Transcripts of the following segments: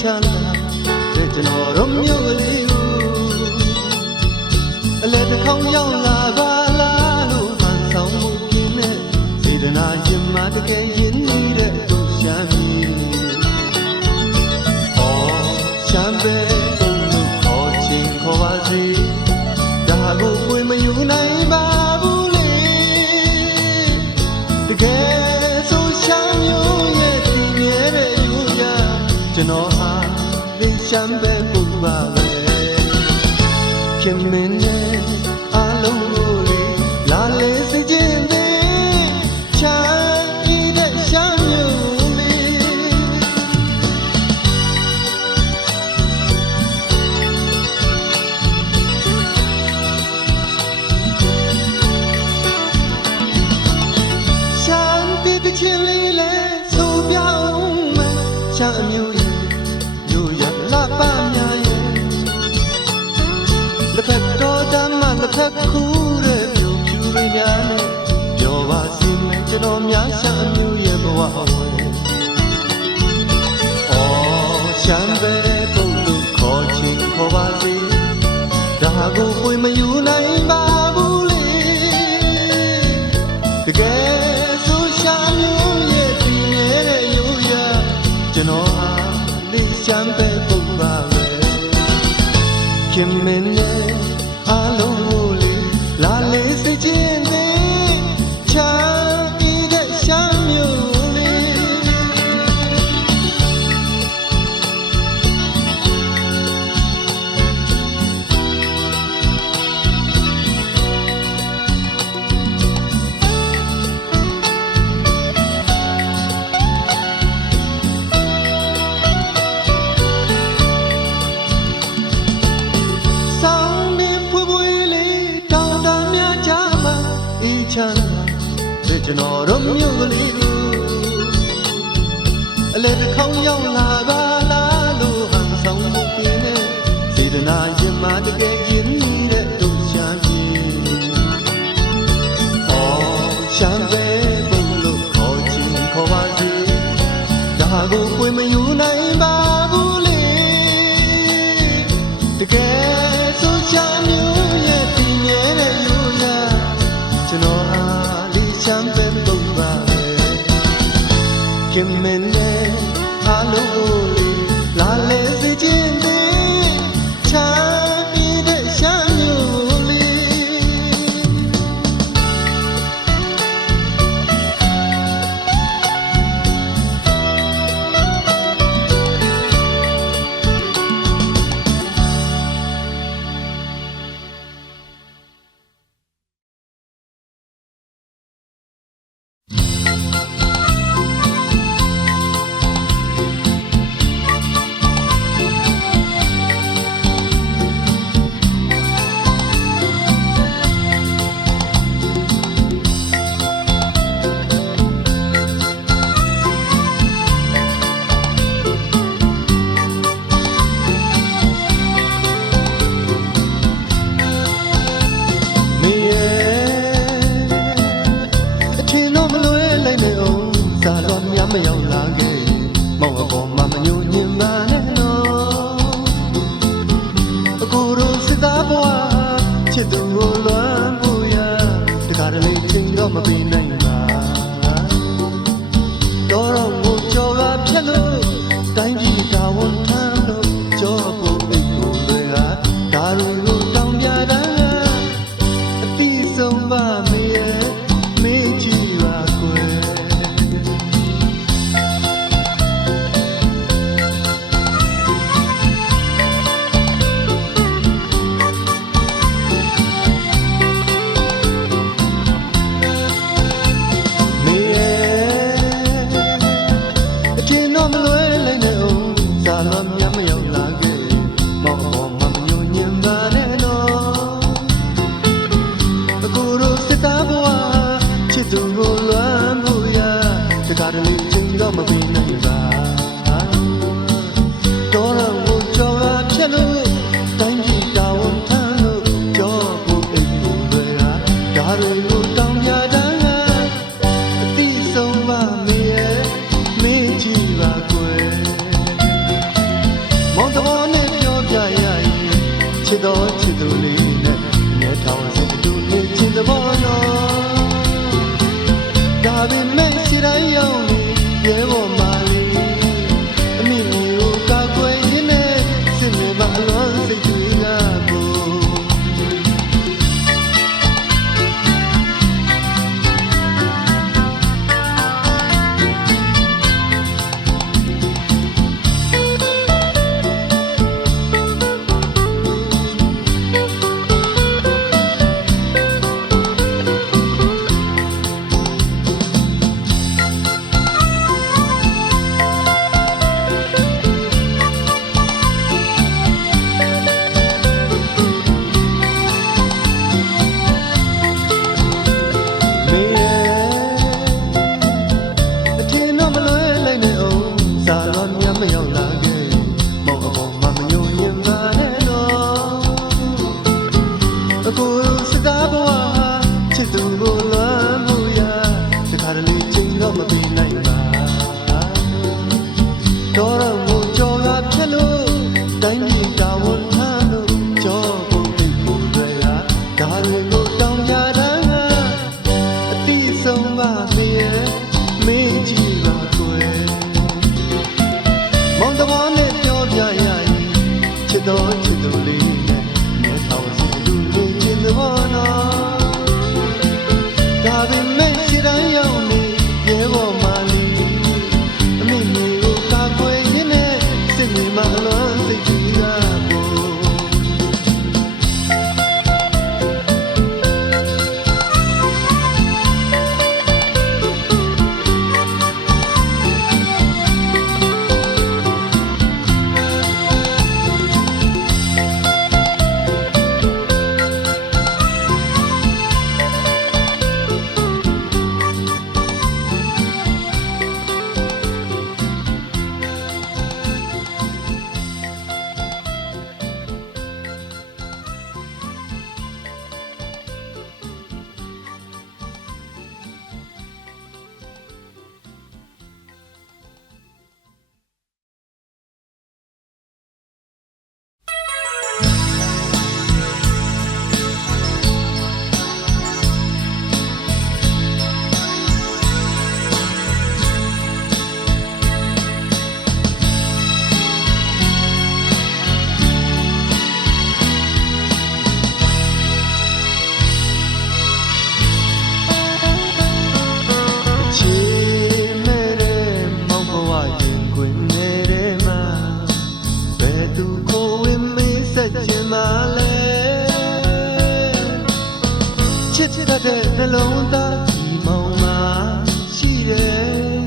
chana de janorum yogli let the kong yong la ba la lu man song mu kin ne sidana yin ma de ke yin ni de tu shan mi oh shan be tu lu kho chin kho ba si da ko pwe ma yu nai ba bu le de ke so shan myo ye ti mye de yu ya jano ha li shan be pu ba be kim min ne a long ko le la le si jin de chan yi de shan myo le shan ti de chin le le so pyaung me shan a myo ye yo ya la pa mya yeလက်ဖက်တော်တမ်းမှလက်ဖက်ခူးတဲ့မြို့ဖြူတွေများနဲ့ပြောပါစီမယ်ကျွန်တော်များရှာအမျိုးရဲ့ဘဝအဝဲအော်ရှမ်းပဲပုံလို့ခေါ်ချင်ခေါ်ပါစေဒါကိုပွေမယူနိုင်ပါဘူးလေတကယ်ဆိုရှမ်းမျိုးရဲ့ပြင်းရဲ့ရိုးရာကျွန်တော်ဟာလေးရှမ်းပဲပုံပါပဲခင်မင်းနဲ့အလုံးကိုလေလာလေစိတ်ချင်းနဲ့ချမ်းပြီးတဲ့ရှမ်းမျိုးလေးချမ်းတဲ့ကျွန်တော်တို့မြို့ကလေးကိုအလဲတစ်ခေါင်းရောက်လာပါလားလို့ဟန်ဆောင်မှုပြင်းနေစေတနာရင်မတကယ်ရင်းနေတဲ့တို့ရှမ်းပြည်အော်ရှမ်းပဲဘုံလို့ခေါ်ချင်ခေါ်ပါစေဒါကိုပွေမယူနိုင်ပါဘူးလေတကယ်ဆိုရှမ်းမျိုးရဲ့ပြင်းနေတဲ့လူရာကျွန်တော်ရှမ်းပဲပုံပါပဲခင်မင်းနဲ့အလုံးကိုလေလာလေစီချင်းတဲ့ချမ်းပြီးတဲ့ရှမ်းမျိုးလေးမရောက်လာခဲ့မောင်အပေါ်မှာမညှို့ညင်ပါနဲ့နော်အခုတို့စစ်သားဘဝချစ်သူကိုလွမ်းဖို့ရတခါတလေချိန်တော့မပေးနိုင်ပါတော့ကိုကြော်ကဖြတ်လို့တိုင်းပြည်တာဝန်ထမ်းလို့ကြော်ဖို့အိတ်ကိုတွေကဒါတွေကိုတောင်းပြတာအတိဆုံးပါမေးမေးကြည့်ပါကွယ် မောက်အပေါ်မှာမညိုရင်ပါနဲ့တော့အခုစကားဘဝချစ်သူကိုလွမ်းမှုရတခါတလေချိန်တော့မပြေနိုင်ပါတော်တော့ငိုကြော်ကဖြက်လို့တိုင်းပြည်တာဝန်ထမ်းလို့ကြောပုံသိဖို့တွေကဒါတွေကိုတောင်းကြတာအတိဆုံးပါလေမင်းကြည့်ပါကွယ်မောင်တဘောနဲ့ပြောပြရရင်ချစ်တော်လေးနဲ့မျက်ထောင်စီလူလေးချင်းသဘောနော်ဒါပေမဲ့ရှိတိုင်းရောက်နေရဲဘော်မာလီအမိမျိုးကာကွယ်ရင်းနဲ့စစ်မြေမှာအလွန်စိတ်ကြီးတာကိုတဲ့နှလုံးသားဒီမောင်မှာရှိတယ်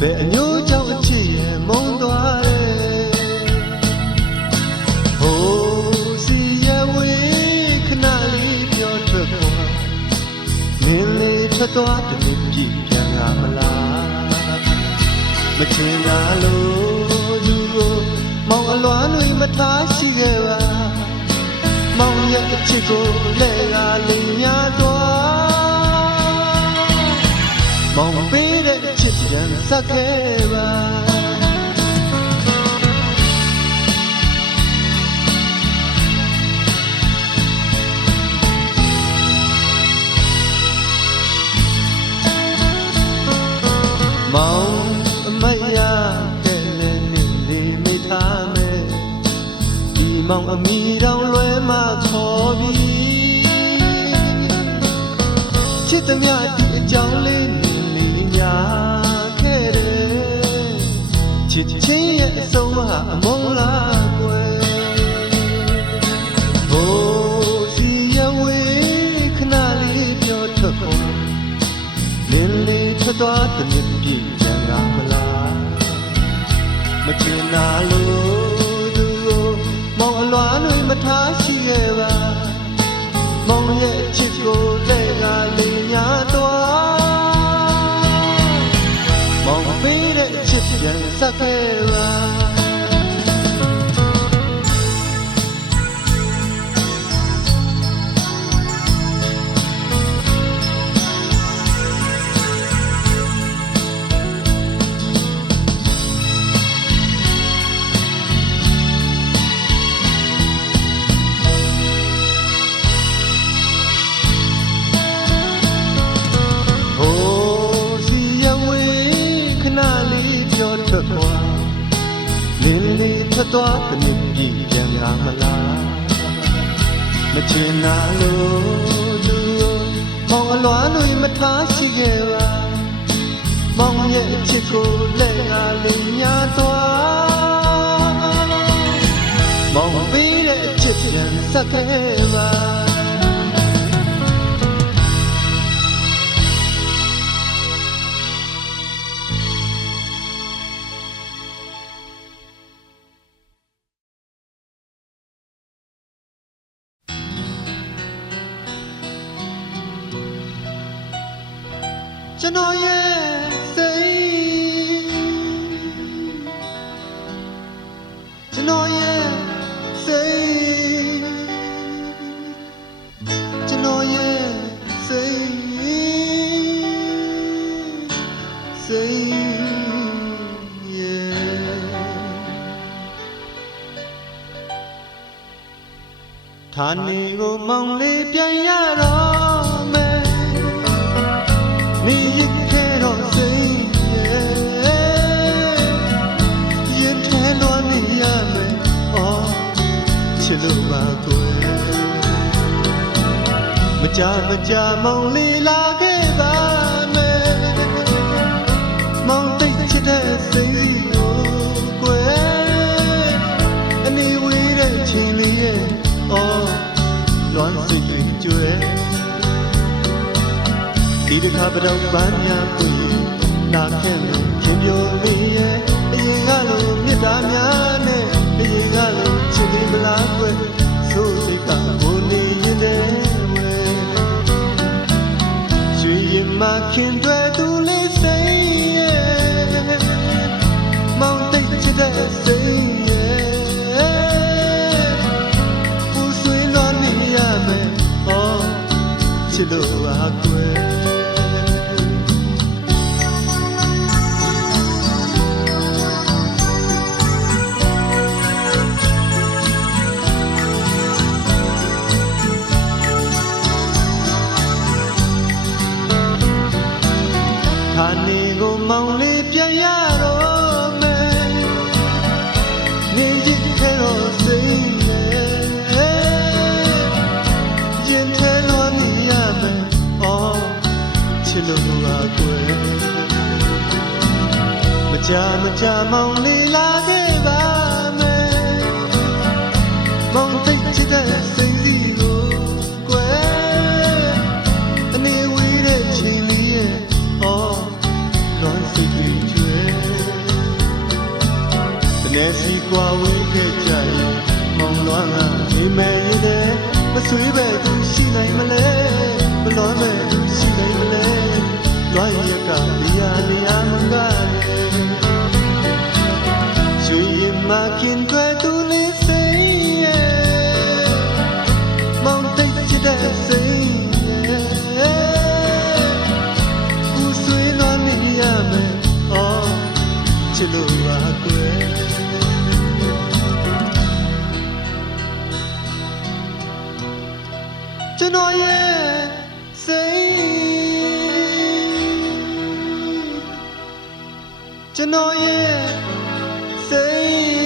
ဘယ်အမျိုးကြောင့်အချစ်ရဲ့မုန်းသွားတယ်ဟိုးစီရဝေးခဏလေးပြောထွက်သွားမင်းလေးထွက်သွားတဲ့ပြည်ပြန်လာမလားမချင်တာလို့သူကိုမောင်အလွမ်းတွေမထားရှိခဲ့ပါမောင်ရဲ့အချစ်ကိုလဲကလေးများတော့မောင်ပေးတဲ့ချစ်ပြန်ဆက်ခဲ့ပါမောင်အမရတဲ့လည်းနေလေးမိထားမယ်ဒီမောင်အမိတော်လွယ်မှခေါ်ပြီးချစ်သမျှဒီအကြောင်းလေးနေလေးညာခဲ့တယ်ချစ်ချင်းရဲ့အဆုံးဟာအမုန်းလားကွယ်ဟိုးစီရဝေးခဏလေးပြောထွက်ကုန်လင်းလေးထွက်သွားတဲ့မြစ်ပြည်ပြန်လာမလားမချင်တာလို့သူကိုမောင်အလွမ်းတွေမထားရှိခဲ့ပါမောင်ရဲ့ချစ်ကိုလဲကလေးညာတော့မောင်ပေးတဲ့ချစ်ပြန်ဆက်ခဲ့ပါထွက်သွားတဲ့မြစ်ပြည်ပြန်လာမလားမချင်တာလို့သူမောင်အလွမ်းတွေမထားရှိခဲ့ပါမောင်ရဲ့အချစ်ကိုလဲကလေးများသွားမောင်ပေးတဲ့အချစ်ပြန်ဆက်ခဲ့ပါကျွန်တော်ရဲ့စိတ် ကျွန်တော်ရဲ့စိတ်ကျွန်တော်ရဲ့စိတ်ဌာနေကိုမောင်လေးပြန်ရတော့မယ်နေရခဲ့တော့စိတ်ရင်ထဲလွန်နေရမယ်အော်ချစ်လို့ပါကွယ်မကြမောင်လေးလာခဲ့ပါမယ်မောင်သိချစ်တဲ့စိတ်စီကိုကွယ်အနေဝေးတဲ့ချိန်လေးရဲ့အော်လွမ်းစိတ်တွေကျွဲဒီတစ်ခါတော့ပန်းညာတွေ့လာခဲ့လို့ခင်ပြိုလေးရဲ့အရင်ကလိုမြတ်တာများနဲ့အရင်ကလိုချစ်လေးမလားကွယ်ဆိုစိတ်ကဘုံနေရင်တဲ့ဝဲရွှေရင်မခင်တွေသူလေးစိတ်ရဲ့မောင်တိတ်ချစ်တဲ့စိတ်ချစ်လို့ပါကွယ်ဌာနေကိုမောင်လေးပြန်ရတော့မယ်နေရခဲ့တော့စိတ်ချစ်လို့ပါကွယ်မကြမောင်လေးလာခဲ့ပါမယ်မောင်သိချစ်တဲ့စိတ်စီကိုကွယ်အနေဝေးတဲ့ချိန်လေးရဲ့အော်လွန်စိတ်တွေကျွဲတနေ့စီကွာဝေးခဲ့ကြရင်မောင်လွမ်းကအိမ်မဲရင်တဲ့မဆွေးပဲသူရှိနိုင်မလဲမလွန်မဲ့သူရှိနိုင်မလဲလွမ်းရကနေရာမကလည်းရွှေရင်မခင်တွေသူလေးစိတ်ရဲ့မောင်သိချစ်တဲ့စိတ်ရဲ့ဦးဆွေးလွမ်းနေရမယ်အော်ချစ်လို့ပါကွယ်ကျွန်တော်ရဲ့စိတ်ကျွန်တော်ရဲ့စိတ်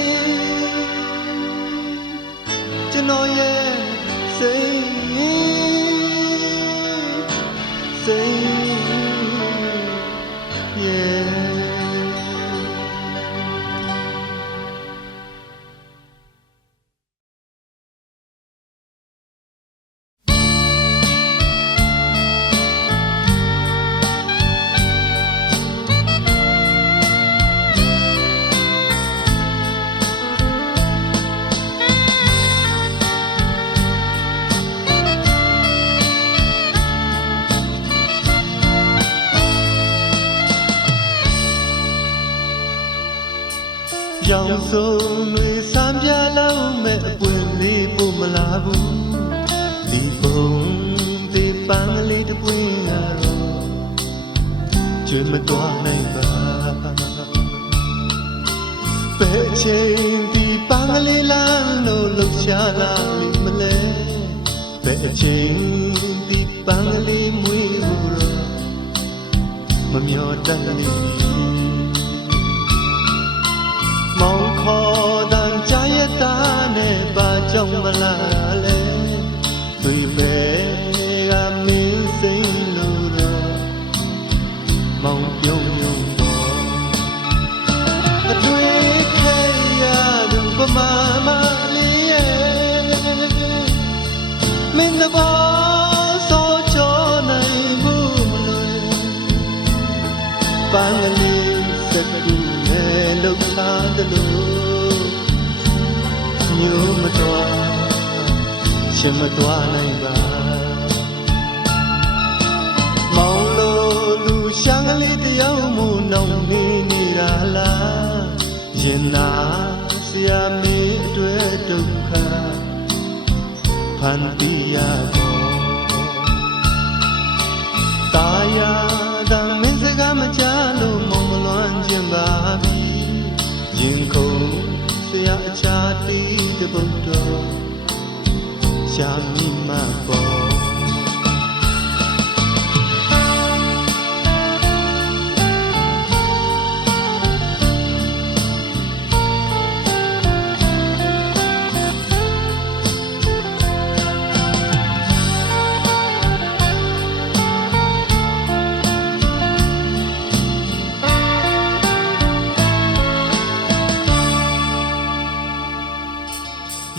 ကျွန်တော်ရဲ့စိတ်ရောင်စုံတွေစံပြလုံးမဲ့အပွင့်လေးပို့မလာဘူးဒီပုံဒီပန်းကလေးတစ်ပွင့်ကတော့ကျွေးမတော်နိုင်ပါပဲချင်းဒီပန်းကလေးလမ်းလို့လှရှားလာမလဲပဲချင်းဒီပန်းကလေးမွေးဘူးတော့မမျောတတ်နေမောင်ခေါ်တန်ကြရတာနဲ့ဘာကြောင့်မလာလဲသူပဲကမင်းစိမ့်လို့တော့မောင်ပြုံးတော့အတွေ့ခဲ့ရသူပမာမလေးရဲ့မင်းတဘောဆိုချောနိုင်မှုမလွယ်ပန်းကလေးစကူလှုပ်ရှားတယ်လို့ညို့မတော်ရှင်မတော်နိုင်ပါမောင်လို့လူရှမ်းကလေးတယောက်မူနောင်နေနေတာလားရင်နာဆရာမင်း ဖန်တီးရတော့တာယာတမင်းစကားမကြားလို့မောင်မလွမ်းခြင်းပါပြီရင်ခုန်ဆရာအခြားတီးတဲ့ဘုံတော်ရှာမိမပေါ်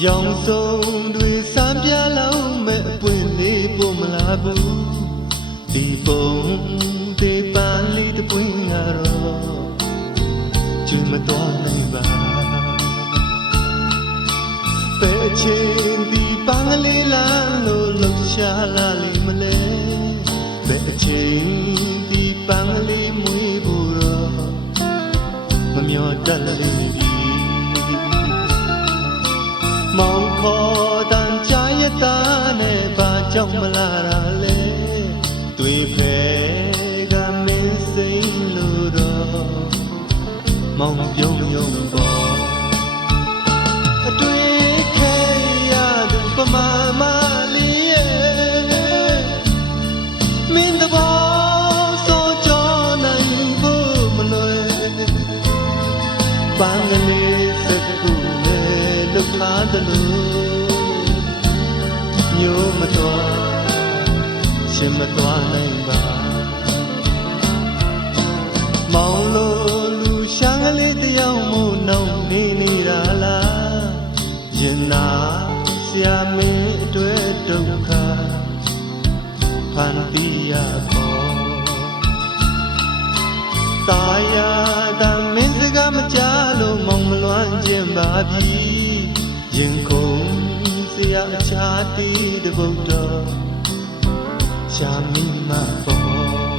ရောင်စုံတွေစံပြလုံးမဲ့အပွင့်လေးပို့မလာဘူးဒီပုံဒီပန်းလေးတပွင့်ကတော့ကျွေးမတော်နိုင်ပါပဲအချင်းဒီပန်းလေးလာလို့လှူရှာလာလိမ့်မလဲပဲအချင်းဒီပန်းလေးမွေးဖို့တော့မမျောတတ်လိမ့်ပြီမောင်ခေါ်တန်ကြရတာနဲ့ဘာကြောင့်မလာတာလဲတွေ့ဖဲကမင်းစိမ့်လို့တော့မောင်ပြုံးယုံပေါ်အတွေ့ခဲရသူပမာမလေးရဲ့မင်းတဘောဆိုကြောနိုင်ဖို့မလွယ်ပန်းကလေးစကူလုထားတယ်လို့မျိုးမတော်ရှင်မတော်နိုင်ပါမောင်လို့လူရှမ်းကလေးတယောက်မို့နှောင်းနေနေတာလားရင်နာဆရာမင်းအတွက်ဒုက္ခဖန်တီးရပေါ်တာယာတမင်းစကားမကြားလို့မောင်မလွမ်းခြင်းပါပြီရင်ခုန်ဆရာအခြားတီးတဲ့ဘုံတော်ရှာမိမပေါ်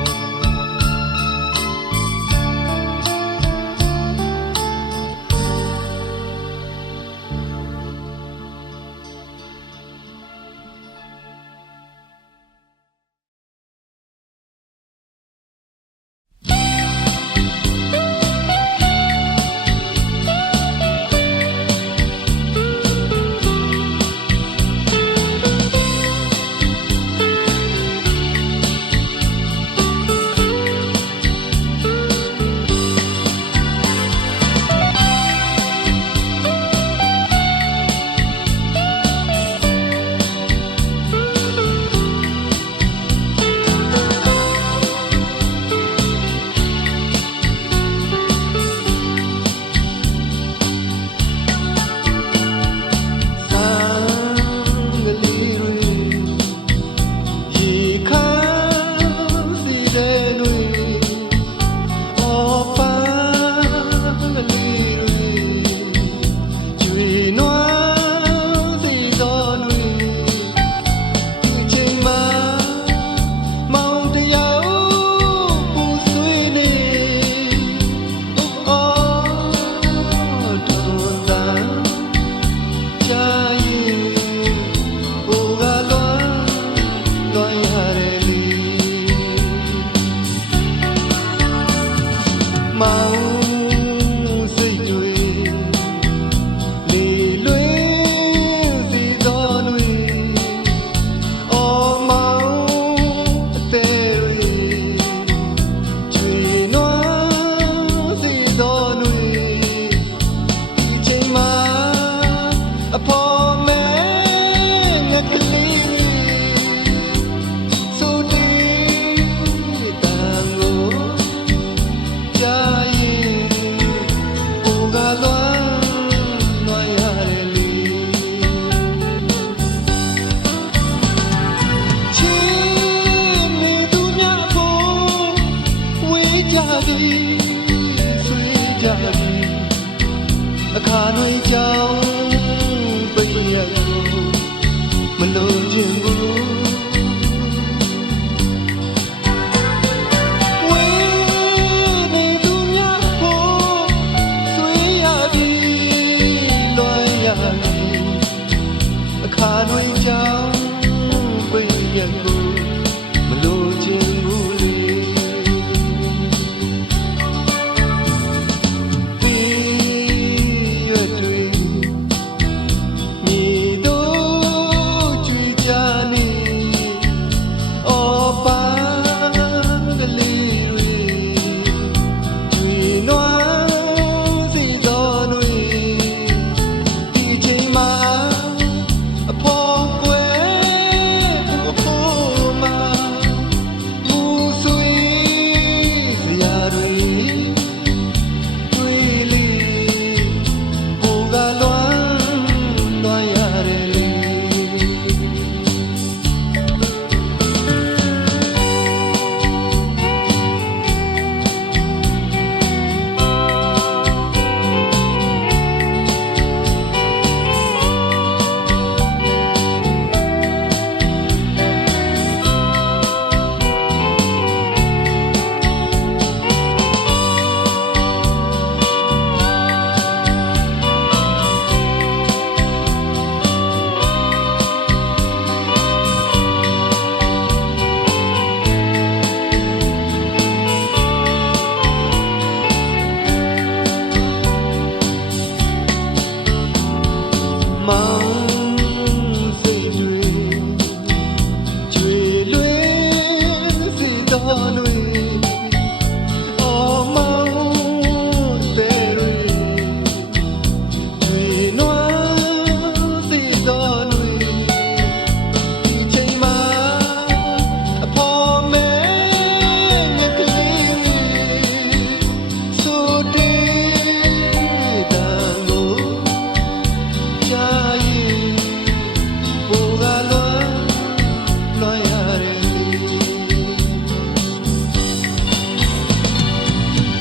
အခါနှွေးကြောင်ပိတ်ရကိုမလို့ခြင်းဘူးဝေးနေသူများဖို့ဆွေးရပြီလွှမ်းရပြီအခါနှွေးကြောင် မောင်စိတ်တွေကျွေလွင်စီတော်တွေအော်မောင်တဲ့တွေကျွေနွားစီတော်တွေဒီချိန်မှာအဖော်မဲငက်ကလေးဆိုတဲ့တန်ကိုရှာရင်ဘူကလွန်ရတယ်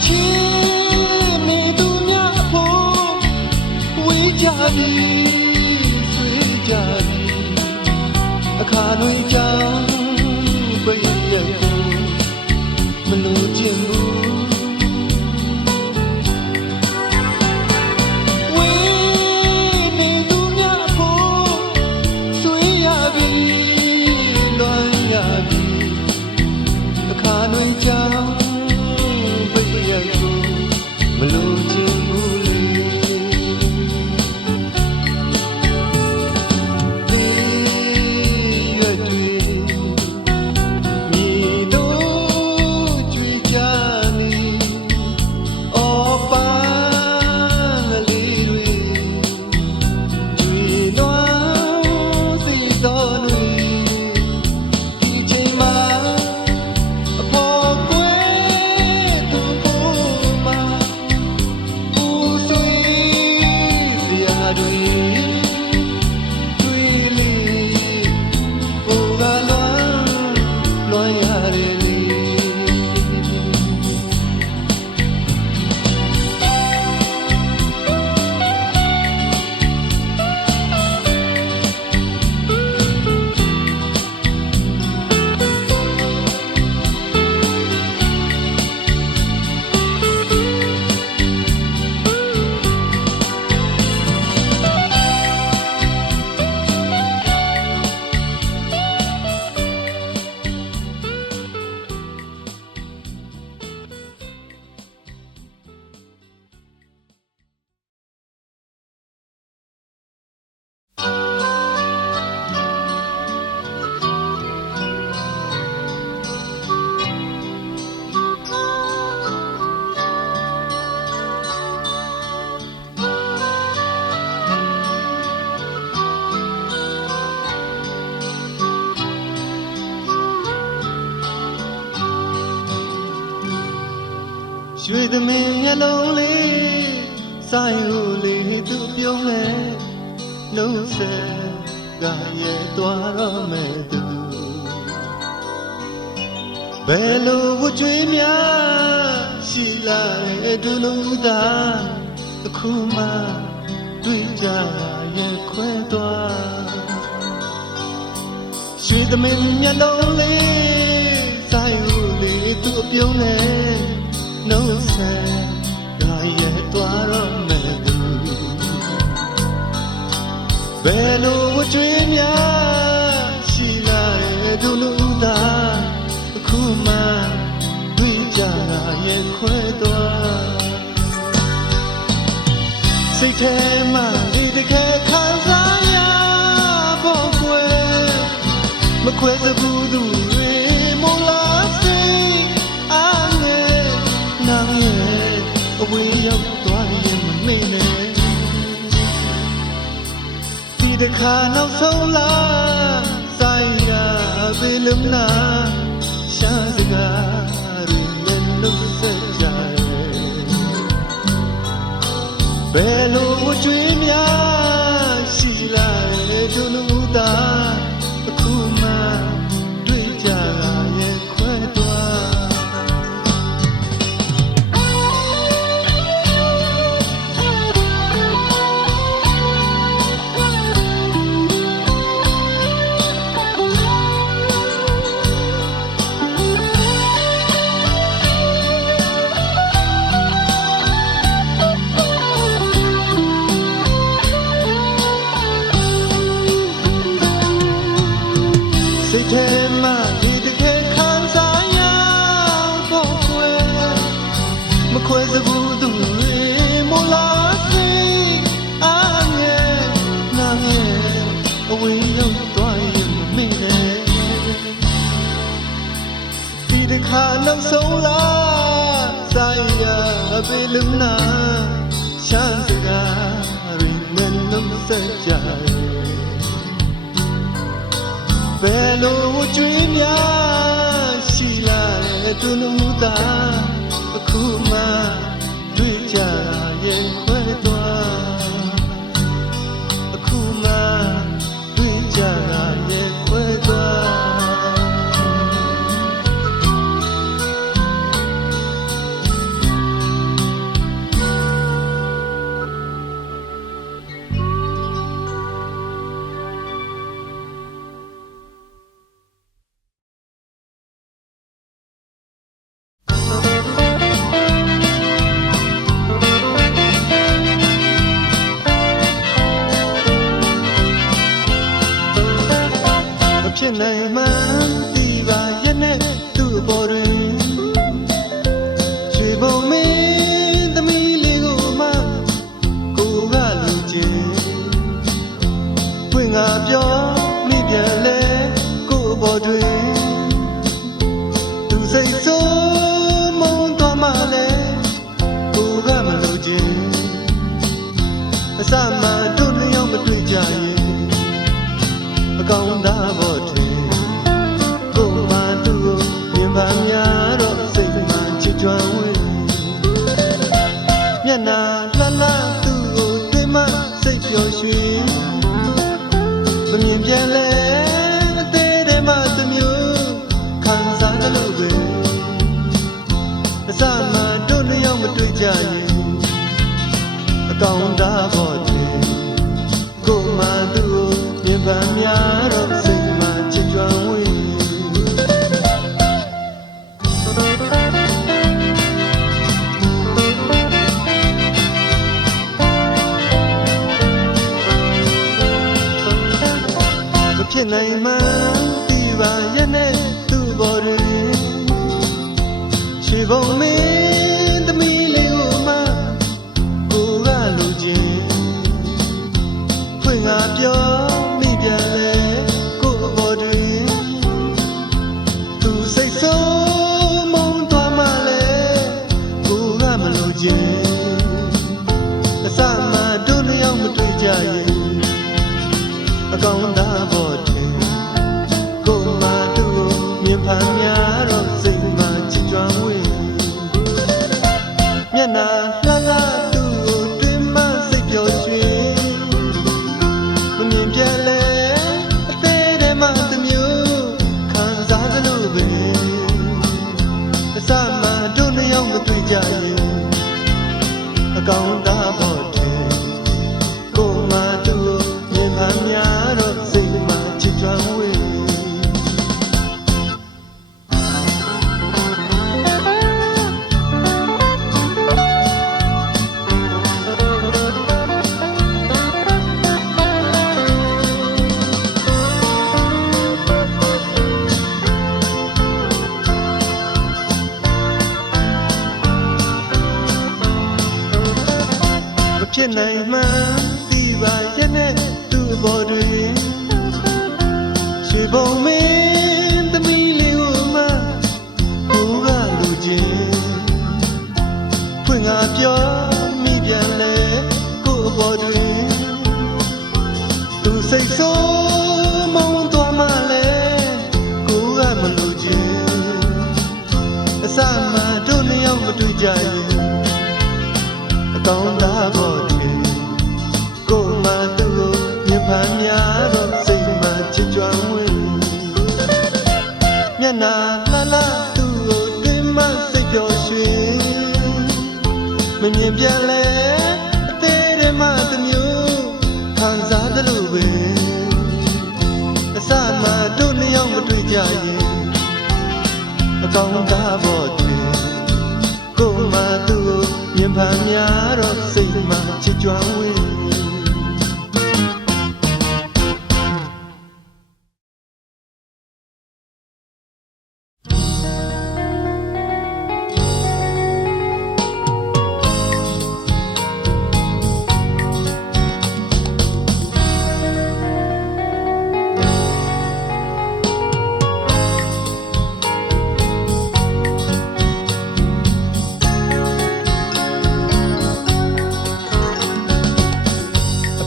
ချစ်နေသူများဖို့ဝေးကြပြီဆွေးကြပြီအခါတွင်ကြောင်ပိတ်ရက်ကိုမလို့ချင်ဘူးဝေးနေသူများဖို့ဆွေးရပြီလွန်ရပြီအခါတွင်ကြောင်ပိတ်ရက်ကိုမလို့ချင်ဘူးလေဒီရွက်တွေမြေတို့ကြွေကြနေအော်ပန်းကလေးတွေကျွေနွားစီတော်တွေဒီချိန်မှာအဖော်ကွယ်သူဖို့မှာဦးဆွေစရာတွေတွေ့လေဘူကလွန်ရတယ်လေရွှေသမင်မျက်လုံးလေးစာယူလေးသူပြုံးလဲနှုတ်ဆက်ကရဲ့သွားတော့မဲ့သူဘယ်လိုဝကြွေးများရှိလာတဲ့ဒုလူသားအခုမှတွေ့ကြရဲ့ခွဲသွားရွှေသမင်မျက်လုံးလေးစာယူလေးသူပြုံးလဲနှုတ်ဆက်ကရဲ့သွားတော့မဲ့သူဘယ်လိုဝကြွေးများရှိလာတဲ့ဒုလူသားအခုမှတွေ့ကြတာရဲ့ခွဲသွားစိတ်ထဲမှာဒီတကယ်ခံစားရဖို့ကွယ်မခွဲစဘူးသူတွေမို့လားစိတ်အားငယ်နာငယ်အဝေးရောက်သွားရင်မမေ့နဲ့ဒီတခါနောက်ဆုံးလားဆိုင်ရပေလုံးလားရှာစကားတွေလည်းလုံးဆက်ကြဘယ်လိုဝကြွေးများရှိလာတဲ့ဒုလူသားအခုမှတွေ့ကြတာရဲ့ခွဲသွား နောက်ဆုံးလားဆိုင်ရပေလုံးနာရှမ်းစကားရင်နဲ့လုံးဆက်ကြဘယ်လိုကြွေးများရှိလာတဲ့သူလူသားအခုမှတွေ့ကြရဲ့ခွဲသွားအခုမှတွေ့ကြရဲ့ခွဲသွားဖြစ်နိုင်မှန်းသိပါရဲ့နဲ့သူ့ဘော်တွင်ရွှေဘုံမင်းသမီးလေးကိုမှကိုကလူချင်းဖွင့်ငါပြောမိပြန်လဲကို့ဘော်တွင်သူစိတ်ဆိုးမုန်းသွားမှလဲကိုကမလူချင်းအစမှတို့နှစ်ယောက်မတွေ့ကြရင်အကောင်းသားဘောကိုမှသူ့ကိုမြင်ပါများတော့စိတ်မှချစ်ကြွဝင်မျက်နှာလှလှသူ့ကိုတွေ့မှစိတ်ပျော်ရွှင်မမြင်ပြန်လဲအသေးတည်းမှတစ်မျိုးခံစားသလိုပဲအစမှတို့နှစ်ယောက်မတွေ့ကြရင်အကောင်းသားဘောကိုမှသူ့ကိုမြင်ပါများတော့စိတ်မှချစ်ကြွဝင်ဖြစ်နိုင်မှန်းသိပါရဲ့နဲ့သူ့ဘော်တွင်ရွှေဘုံမင်းသမီးလေးကိုမှကိုကလူချင်းဖွင့်ငါပြောမိပြန်လဲကို့ဘော်တွင်သူစိတ်ဆိုးမုန်းသွားမှလဲကိုကမလို့ချင်းအစမှတို့နှစ်ယောက်မတွေ့ကြရင်အကောင်းသားဘော်ကိုမှသူ့ကိုမြင်ဖန်များတော့စိတ်မှချစ်ကြွဝင်မျက်နှာလှလှသူ့ကိုတွေ့မှစိတ်ပျော်ရွှင်မမြင်ပြန်လဲအသေးတည်းမှတစ်မျိုးခံစားသလိုပဲအစမှတို့နှစ်ယောက်မတွေ့ကြရင်အကောင်းသားဘော်ကိုမှသူ့ကိုမြင်ဖန်များတော့စိတ်မှချစ်ကြွဝင်ဖြစ်နိုင်မှန်းသိပါရဲ့နဲ့သူ့ဘော်တွင်ရွှေဘုံမင်းသမီးလေးကိုမှကိုကလူချင်းဖွင့်ငါပြောမိပြန်လဲကို့ဘော်တွင်သူစိတ်ဆိုးမုန်းသွားမှလဲကိုကမလူချင်းအစမှတို့နှစ်ယောက်မတွေ့ကြရင်အကောင်းသားဘော်ကိုမှသူ့ကိုမြင်ဖန်များတော့စိတ်မှချစ်ကြွဝင်မျက်နှာလှလှသူ့ကိုတွေ့မှစိတ်ပျော်ရွှင်မမြင်ပြန်လဲအသေးတည်းမှတစ်မျိုးခံစားသလိုပဲအစမှတို့နှစ်ယောက်မတွေ့ကြရင်အကောင်းသားဘော်ကိုမှသူ့ကိုမြင်ဖန်များတော့စိတ်မှချစ်ကြွဝင်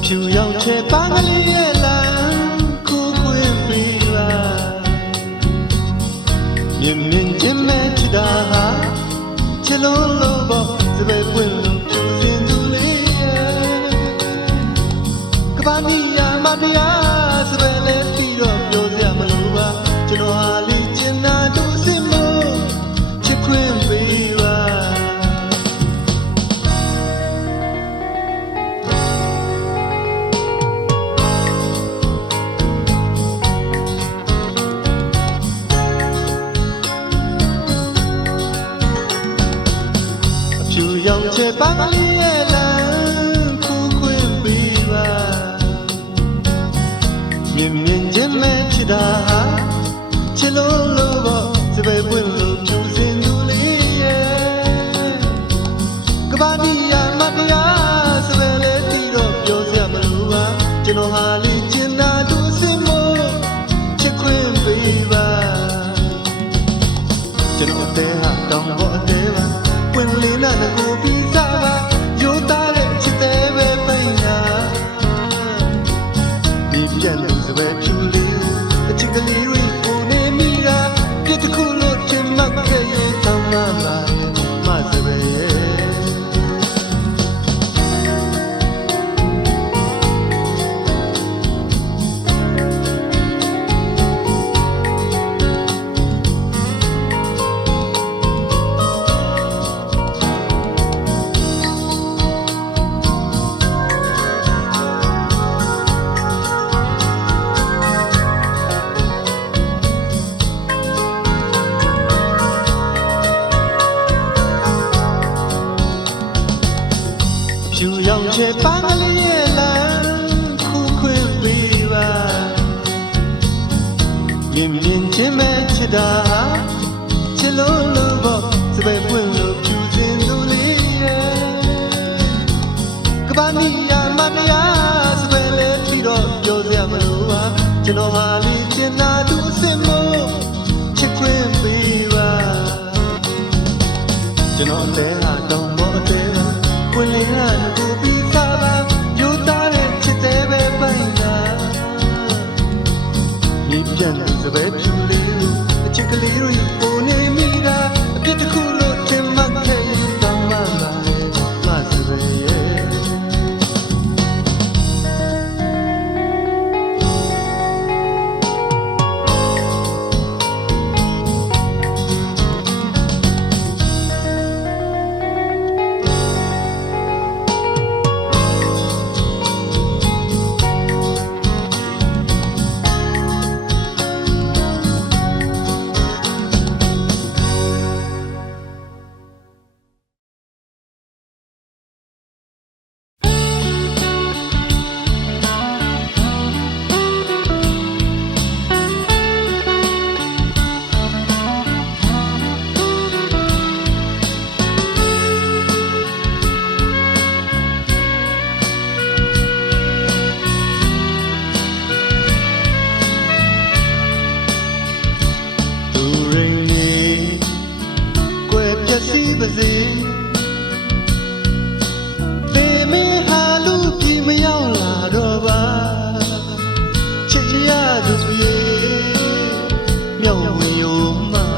ဖြူရောင်ချဲပန်းကလေးရဲ့လမ်းခုခွင်ပြီးပါမြင်မြင်ချင်းမဲ့ချစ်တာဟာချစ်လို့လို့ပေါ့စပယ်ပွင့်လို့ဖြူစင်သူလေးရဲ့ကဘာနီယာမတရားစပယ်လေးပြီးတော့ပြောစရာမလိုပါကျွန်တော်ဟာလေးကျင်နာတို့စင်မို့ချစ်ခွင်ပြီးပါဖြူရောင်ချဲပန်းကလေးရဲ့လမ်းခုခွင်ပြီးပါမြင်မြင်ချင်းမဲ့ဖြစ်တာဟာချစ်လို့လို့ပေါ့စပယ်ပွင့်လို့ဖြူစင်သူလေးရဲ့ကဘာနီယာမတရားစပယ်လေးတီးတော့ပြောစရာမလိုပါကျွန်တော်ဟာလေးကျင်နာသူစင်မို့ချစ်ခွင်ပြီးပါကျွန်တော်အသေးဟာတောင်းဖို့အသေးပါပွင့်လေးနာကိုပြီးစားပါရိုးသားတဲ့ချစ်သေးပဲပိန်နာဒီပြတ်လို့စပယ်ဖြူလေးအချစ်ကလေးတွေကိုနေမိတာပြစ်တစ်ခုလို့ချင်မှတ်ခဲ့ရင်တောင်းမှလာရဲ့မစပယ်ရဲ့ဖြူရောင်ချဲပန်းကလေးရဲ့လမ်းခုခွင်ပြီးပါမြင်မြင်ချင်းမဲ့ချစ်တာချစ်လို့လို့ပေါ့စပယ်ပွင့်လို့ဖြူစင်သူလေးရဲ့ကဘာနီယာမတရားစပယ်လေးပြီးတော့ပြောစရာမလိုပါကျွန်တော်ဟာလေးကျင်နာသူအစ်စ်မို့ချစ်ခွင်ပြီးပါကျွန်တော်အသေးဟာတောင်းဖို့အသေးပါပွင့်လင်းလာကိုပြီးသားပါယူသားတဲ့ချစ်သေးပဲပိုင်တာမြေပြန်လို့စပယ်ဖြူလေးလို့အချစ်ကလေးတို့ပုံနေမိတာအပြစ်တစ်ခုလို့ထင်မှတ်ခဲ့ရင်တောင်းမှလာရဲ့မစပယ်ရဲ့ပါစေသေမင်းဟာလူပြည်မရောက်လာတော့ပါချစ်ရသူပြေမြောက်ဝင်ယုံမှာ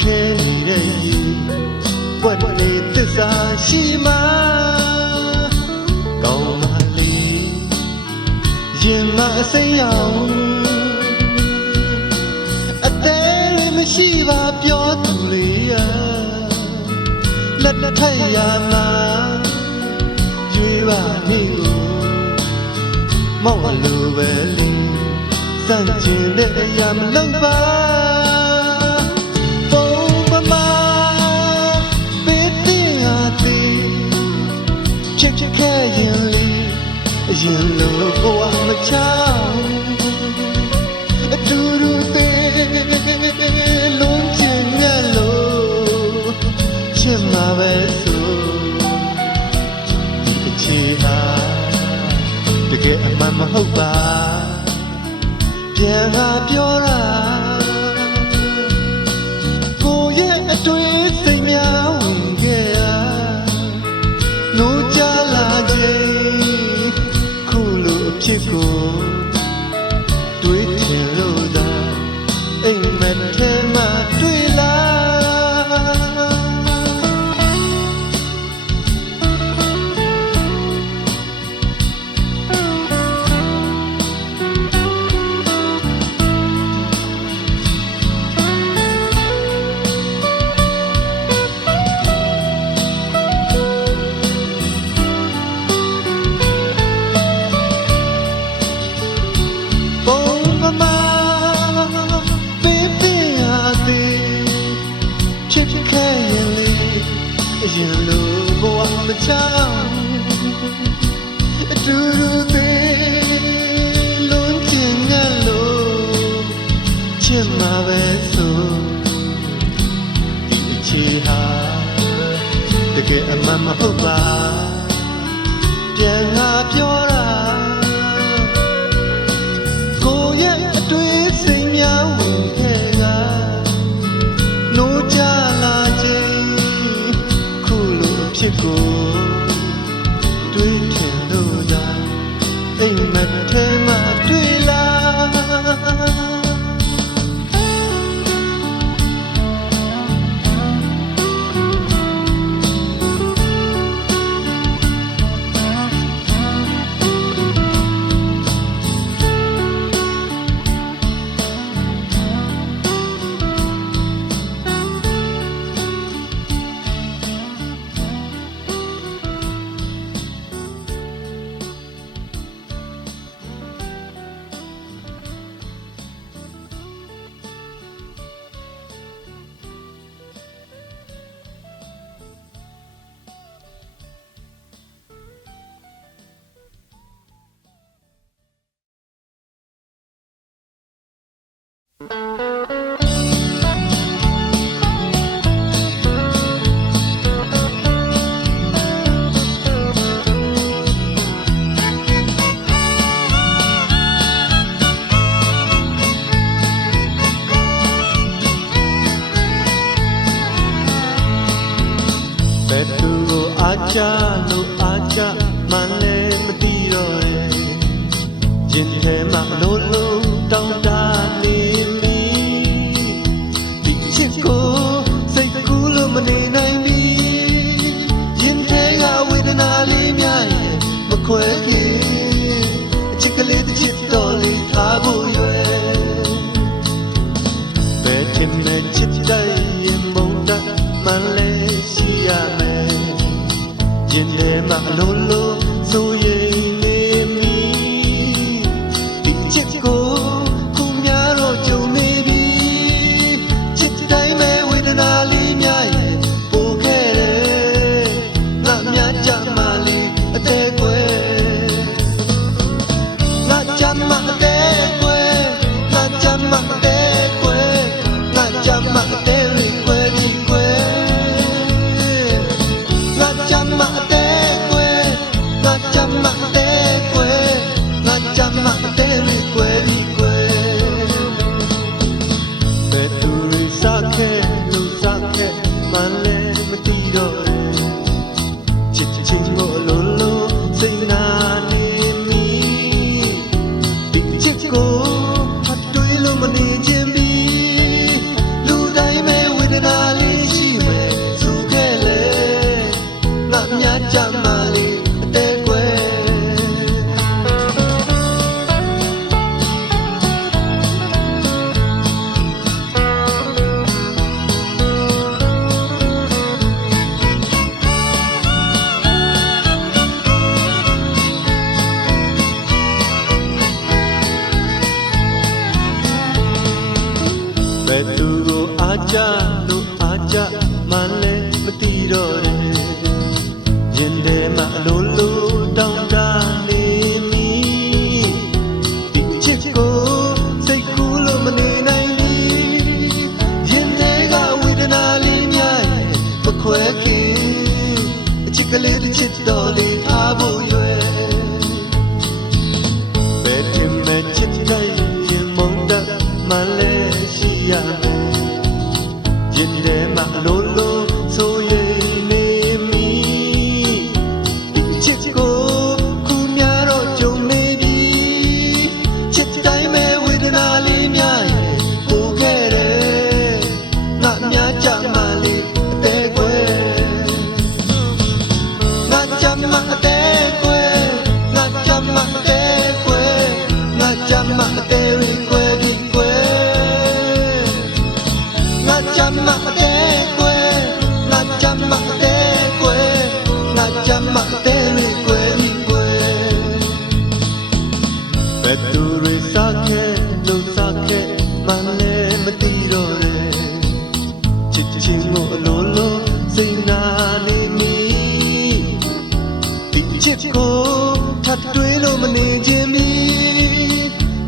ခဲနေတဲ့ရေပွက်နေသစ္စာရှိမှာကောင်းပါလေရင်မအစိမ်းရောင်အသေးရမရှိပါပြောသူလေးရလက်ထက်ရမှာရွေးပါနေကိုမောက်လိုပဲလေစန့်ကျင်တဲ့အရာမလုပ်ပါပုံပမာပေးတင်ဟာသေးချစ်ခဲ့ရင်လေအရင်လိုဘဝမချောင်းအတူတူသေးလုံးချင်ရလို့ချစ်မှာပဲဆိုဒီအခြေဟာတကယ်အမှန်မဟုတ်ပါပြန်လာပြောတာကိုရဲ့အတွေ့စိတ်များဝင်ခဲ့တာနိုးကြလာခြင်း ဖြစ်ကိုတွေးထင်လို့သာအိမ်မက်ထဲမှာတွေ့လာရင်လိုဘဝမချောင်းအတူတူသေးလုံးချင်ငါလို့ချစ်မှာပဲဆိုဒီချီဟာတကယ်အမှန်မဟုတ်ပါပြန်ငါပြောတာကိုရဲ့အတွေ့စိတ်များဝင်ခဲ့ကနိုးကြလာခြင်းဖြစ်ကိုတွေးထင်လို့သာအိမ်မက်ထဲမှာတွေ့လာအားချလို့အားချမှန်လည်းမသိတော့ရဲ့ရင်ထဲမှာလုံးလုံးတောင်းတနေပြီဒီချစ်ကိုစိတ်ကူးလို့မနေနိုင်ပြီရင်ထဲကဝေဒနာလေးများရဲ့မခွဲခင်အချစ်ကလေးတစ်ချစ်တော်လေးထားဖို့ရွယ်ဘယ်ချင်မဲ့ချစ်တိုင်းရင်မုန်းတမှန်လည်းရှိရမယ်ရင်ထဲမှာလုံးလုံးဆိုရင်နေမီဒီချစ်ကို ma te que nga chama te ri que di que nga chama te que nga chama te que nga chama te ri que di que betu ri sa ke lo sa ke man le ma ti ro de chit chin ngo lo lo sai na ne mi ti chit ko that twi lo ma ne chin mi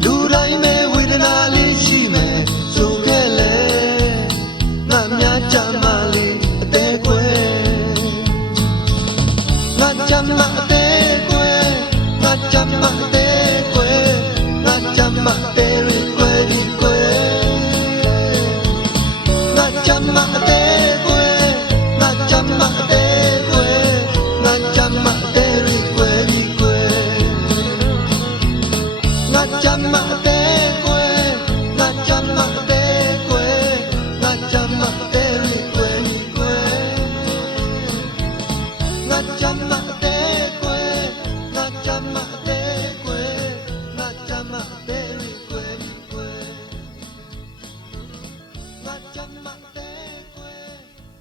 lu dai me vedana le shi me so ke le nga mya chama le ate kwe nga chama ate kwe nga chama ate kwe nga chama ate ri kwe di kwe nga chama ate kwe nga chama ate kwe nga chama ate ri kwe di kwe nga chama ate kwe nga chama ate kwe nga chama ate ri kwe di kwe nga chama ate kwe nga chama ate kwe nga chama ate ri kwe di kwe nga chama ate kwe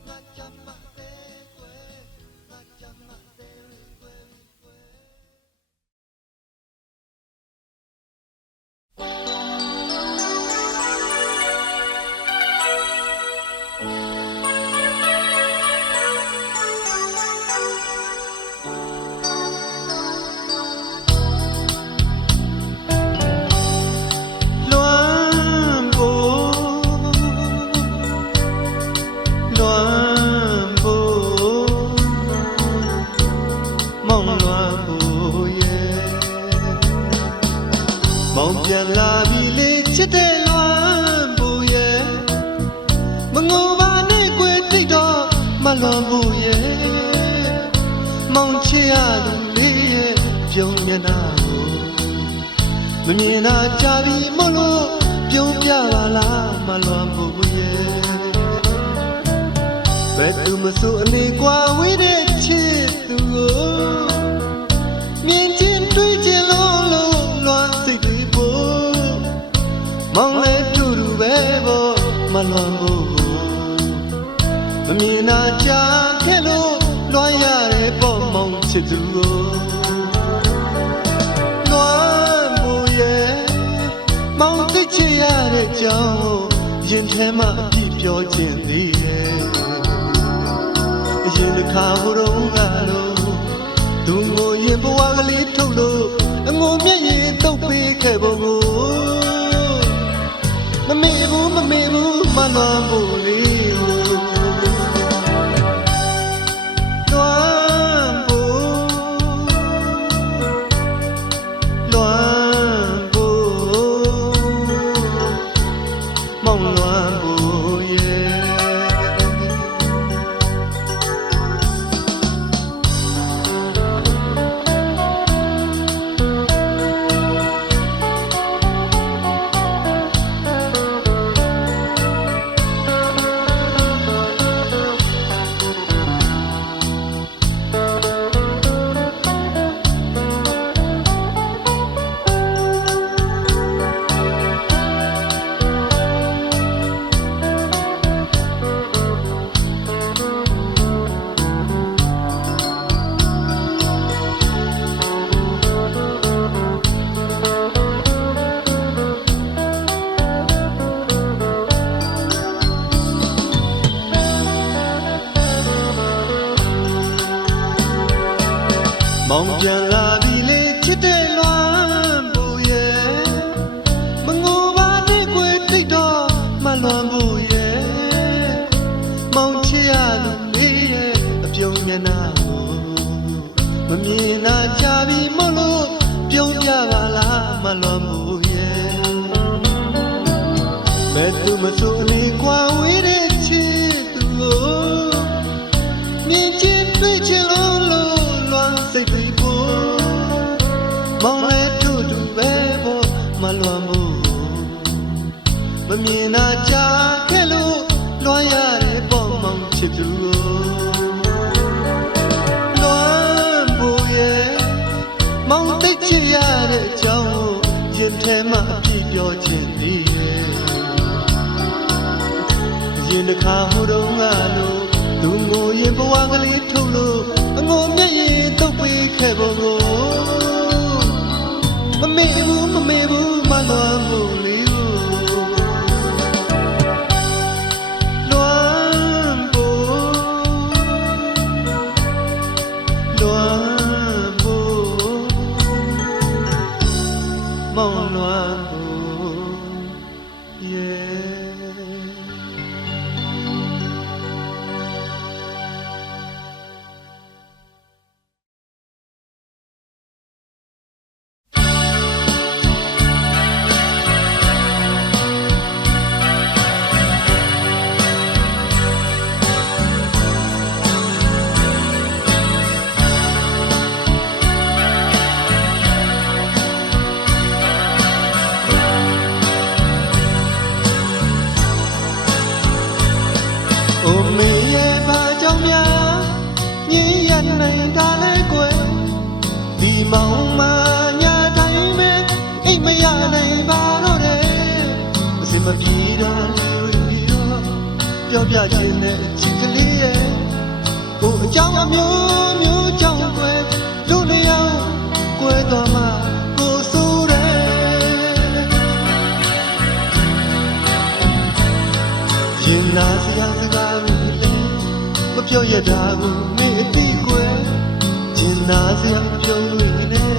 nga chama ate kwe nga chama ate ri kwe di kweလွမ်းဖို့မောင်လွမ်းဖို့ရဲ့မောင်ပြန်လာပြီလေချစ်တဲ့လွမ်းဖို့ရဲ့မငိုပါနဲ့ကွယ်တိတ်တော့မလွမ်းဖို့ရဲ့မောင်ချစ်ရသူလေးရဲ့ပြုံးမျက်နှာကိုမမြင်တာကြပြီမလို့ပြုံးပြပါလားမလွမ်းဖို့ရဲ့ဘယ်သူမဆိုအနေကွာဝေးတဲ့ချစ်သူကိုမြင်ချင်းတွေ့ချင်းလို့လွမ်းစိတ်တွေဖို့မောင်လဲတူတူပဲပေါ့မလွမ်းဖို့မမြင်တာကြာခဲ့လို့လွမ်းရတယ်ပေါ့မောင်ချစ်သူကိုလွမ်းဖို့ရဲ့မောင်သိချင်ရတဲ့ကြောင့်ရင်ထဲမှာအပြည့်ပြောခြင်းသေးရဲ့အရင်တစ်ခါဟိုတုန်းကလို့သူငိုရင်ဘဝကလေးထုတ်လို့အငိုမျက်ရည်တုပ်ပေးခဲ့ပုံကိုမမေ့ဘူးမလွမ်းဖို့လေးကိုလွမ်းဖို့မောင်လွမ်းဖို့ရဲ့မောင်ပြန်လာပြီလေချစ်တဲ့လွမ်းဖို့ရဲ့မငိုပါနဲ့ကွယ်တိတ်တော့မလွမ်းဖို့ရဲ့မောင်ချစ်ရသူလေးရဲ့အပြုံးမျက်နှာကိုမမြင်တာကြပြီမလို့ပြုံးပြပါလားမလွမ်းဖို့ရဲ့ဘယ်သူမဆိုအနေကွာဝေးတဲ့ချစ်သူကိုမြင်ချင်းတွေ့ချင်းလို့လွမ်းစိတ်တွေမောင်လဲတူတူပဲပေါ့မလွမ်းဘူးမမြင်တာကြာခဲ့လို့လွမ်းရတယ်ပေါ့မောင်ချစ်သူကိုလွမ်းဖို့ရဲ့မောင်သိ ချစ်ရတဲ့အကြောင်းကိုရင်ထဲမှာအပြည့်ပြောချင်သေးတယ်ရင်တစ်ခါဟိုတုန်းကလို့သူငိုရင်ဘဝကလေးထုတ်လို့အငိုမျက်ရည်တုပ်ပေးခဲ့ဖို့ကိုမမေ့ဘူးမလွန်ဘူးလေးကိုလွန်ဖို့မောင်လွန်ဖို့ yeahမေရဲ့ဘာကြောင့်များညင်ရနိုင်တာလဲကွယ်ဒီမောင်မညာတိုင်းပဲအိတ်မရနိုင်ပါတော့တယ်အစင်မပြေတာလေးတော့ပြောပြခြင်းနဲ့ချစ်ကလေးရဲ့ဟိုအကြောင်းအမျိုးကြောင့်ကွယ်လူနှစ်ယောက်ကွယ်တော်မှာကိုဆိုးတယ်ရင်နာစရာစကားမပြောရတာကိုမင်းအတိကွယ်ကျင်နာစရာမပြောလို့နဲ့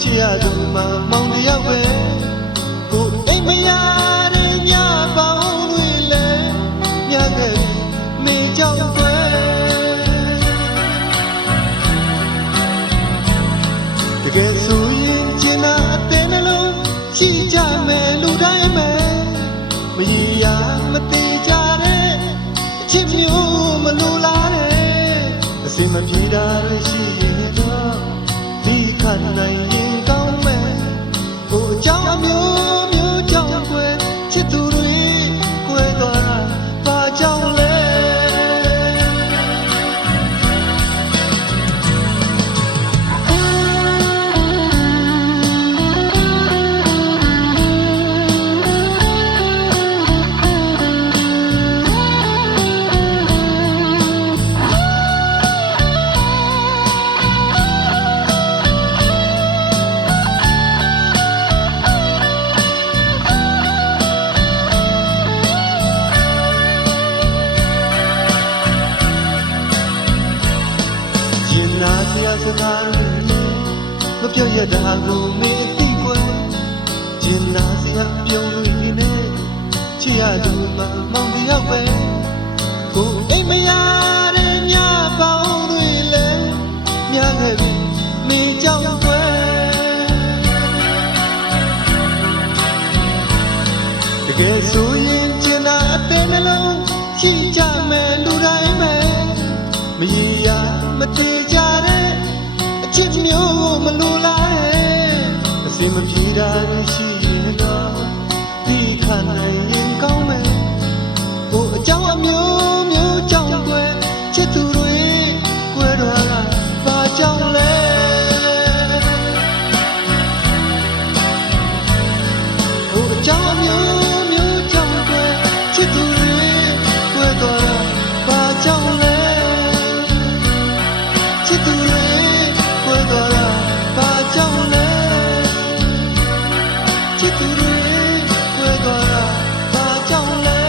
ချစ်ရသူမှမောင်တယောက်ပဲကိုအိမ်မရတဲ့ညပေါင်းတွေလဲမြတ်ခဲ့မင်းကြောင့်ကွယ်တကယ်ဆိုရင်ကျင်နာအတဲ့နှလုံးရှိကြမယ်လူတိုင်းပဲမရရမတိကြတဲ့အချစ်မျိုးမလိုလားတဲ့အစင်မပြေတာရရှိရင်တော့ဒီခါနိုင်ရင်ကောင်းမယ်ဟိုအကြောင်းအမျိုးကြောင့်ကွယ်ချစ်သူတွေကွယ်သွားတာဘာကြောင့်လဲနာစရာစကားတွေမပြောရတာကိုမင်းသိကွယ်ကျင်နာစရာပြုံးလို့နေနဲ့ချစ်ရသူမှမောင်တယောက်ပဲကိုအိမ်မရတဲ့ညပေါင်းတွေလဲမြတ်ခဲ့ပြီမင်းကြောင့်ကွယ်တကယ်ဆိုရင်ကျင်နာအတဲ့နှလုံးရှိကြမယ်လူတိုင်းပဲမရရမတေကြတဲ့အချစ်မျိုးမလိုလားတဲ့အစင်မပြေတာရှိရင်တော့ဒီခါနိုင်ရင်ကောင်းမယ်ဟိုအကြောင်းအမျိုးကြောင့်ကွယ်ချစ်သူတွေကွယ်တော့တာဘာကြောင့်လဲဟိုအကြောင်းအမျိုးကြောင့်ကွယ်ချစ်သူတွေကွယ်တော့တာဘာကြောင့်လဲချစ်သူတွေကွယ်သွားတာဘာကြောင့်လဲချစ်သူတွေကွယ်သွားတာဘာကြောင့်လဲ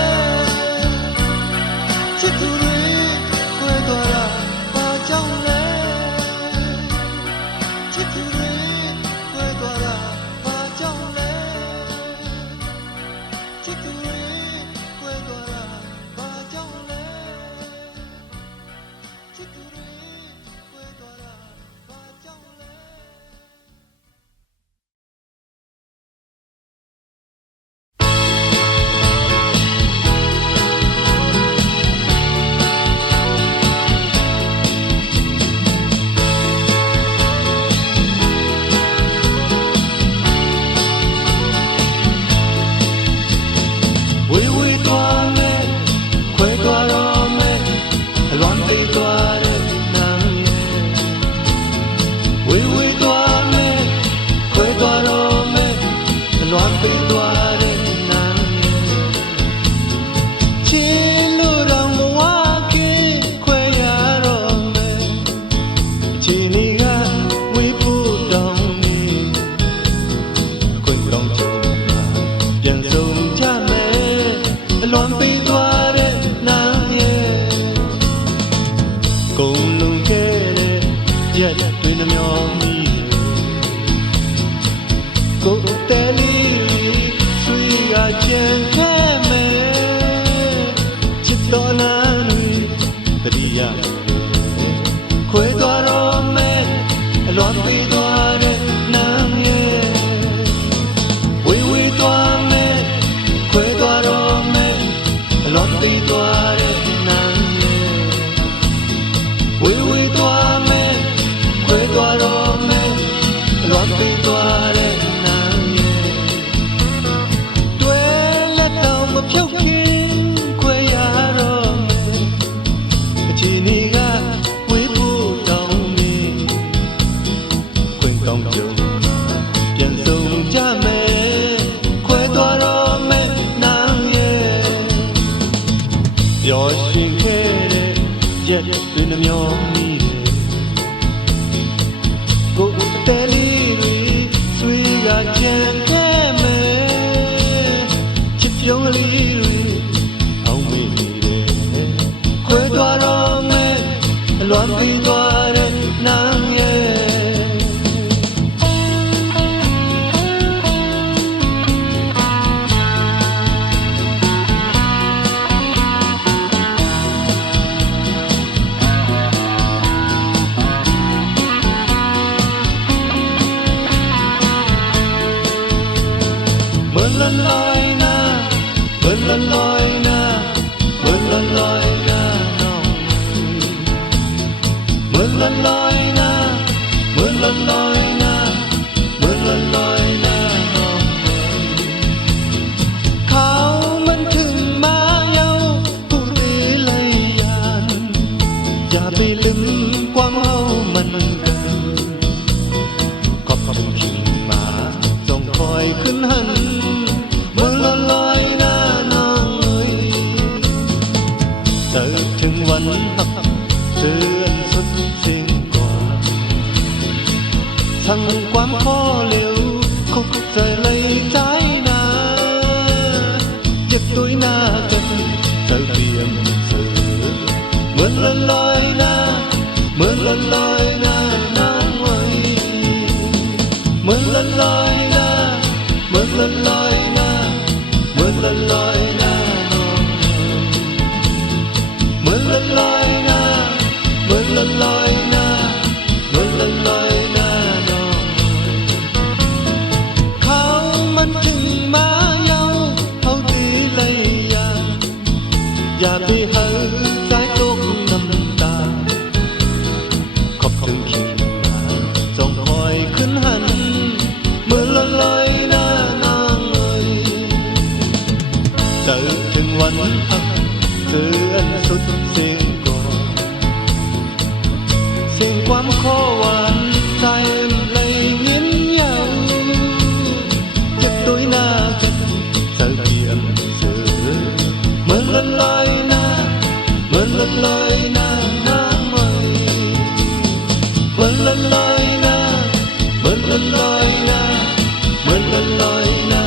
ကိုယ်တည်းလေးဆွေကကြံခဲ့မယ်ချစ်တော်နာတွေတတိယခွဲသွားတော့မယ်အလွန်ပေးသွားတဲ့နာရဲ့ဝေဝေးသွားမယ်ခွဲသွားတော့မယ်အလွန်ပေးသွားတဲ့နာရဲ့ဝေဝေးသွားမယ်ခွဲသွားတော့မယ်အလွန်ပေးသွားတဲ့နာရဲ့တွေ့လက်တော့မဖြုတ်ခင်ခွဲရတော့မယ်အချိန်တွေကဝေးဖို့တောင်းနေခွင်ကောင်းကြုံပြန်ဆုံးကြမယ်ခွဲသွားတော့မယ်နာရဲ့ပျော်ရွှင်ခဲ့တဲ့ရက်တွေနှမျောမိတယ်ကိုယ်တည်းလေးတွေဆွေးကကြံခဲ့မယ်ချစ်ပြုံးလေးတွေအောင်မေ့နေတယ်ခွဲသွားတော့မယ်အလွန်ပြီးသွားတဲ့နာရဲ့la la na la la na la la na no la la na la la na la la na no เขามันถึงมาแล้วผู้ดีเลยยันอย่าไปลืมความเอามันกันขอบคุณที่มาส่งคอยขึ้นหันถึงวันหักเตือนสุดสิ่งก่อนทั้งความข้อเร็วคุกใจเลยใจนาเจ็บตัวหน้ากันใจเตรียมเสือเหมือนละลอยนาเหมือนละลอยนาน้ำไว้เหมือนละลอยนาเหมือนละลอยนาเหมือนละลอยนาเหมือนละลอยนาเหมือนละลอยนาเหมือนละลอยนาน้องเขามันถึงมาเย้าเขาดีเลยอย่าไปเห่อสายตกน้ำตาขอบถึงขีดมาส่งคอยขึ้นหันเหมือนละลอยนาน้องเอ้ยเจอถึงวันหักเตือนสุดเสียงก่อนเสียงความขอหวานใจเลยเงียนเหงาเจ็บตัวหน้ากันใจเตรียมเสือเหมือนละลอยนาเหมือนละลอยนาน้ำไว้เหมือนละลอยนาเหมือนละลอยนาเหมือนละลอยนา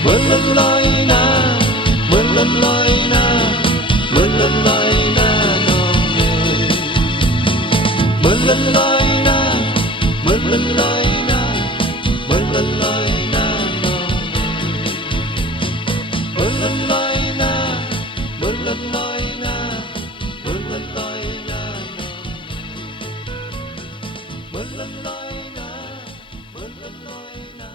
เหมือนละลอยนาเหมือนละลอยนาเหมือนละลอยนาน้องเอ๋ยเหมือนละลอยนาเหมือนละลอยนาเหมือนละลอยนาน้องเหมือนละลอยนาเหมือนละลอยนาเหมือนละลอยนาน้องเหมือนละลอยนาเหมือนละลอยนา